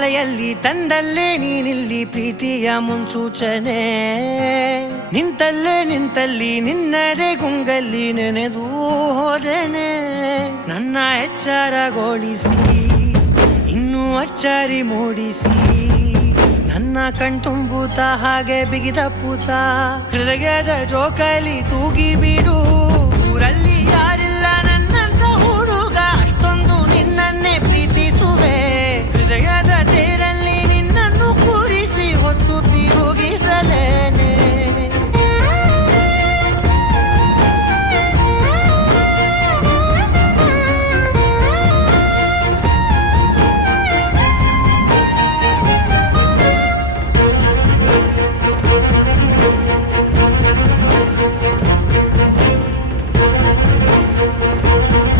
ಮಳೆಯಲ್ಲಿ ತಂದಲ್ಲೇ ನೀನಿಲ್ಲಿ ಪ್ರೀತಿಯ ಮುನ್ಸೂಚನೆ. ನಿಂತಲ್ಲಿ ನಿನ್ನದೇ ಗುಂಗಲ್ಲಿ ನೆನೆದು ಹೋದೆನೆ. ನನ್ನ ಎಚ್ಚರಗೊಳಿಸಿ ಇನ್ನೂ ಅಚ್ಚರಿ ಮೂಡಿಸಿ, ನನ್ನ ಕಣ್ತುಂಬುತ್ತಾ ಹಾಗೆ ಬಿಗಿದಪ್ಪುತ್ತಾ ಹೃದಯದ ಜೋಕಾಲಿ ತೂಗಿ ಬಿಡು.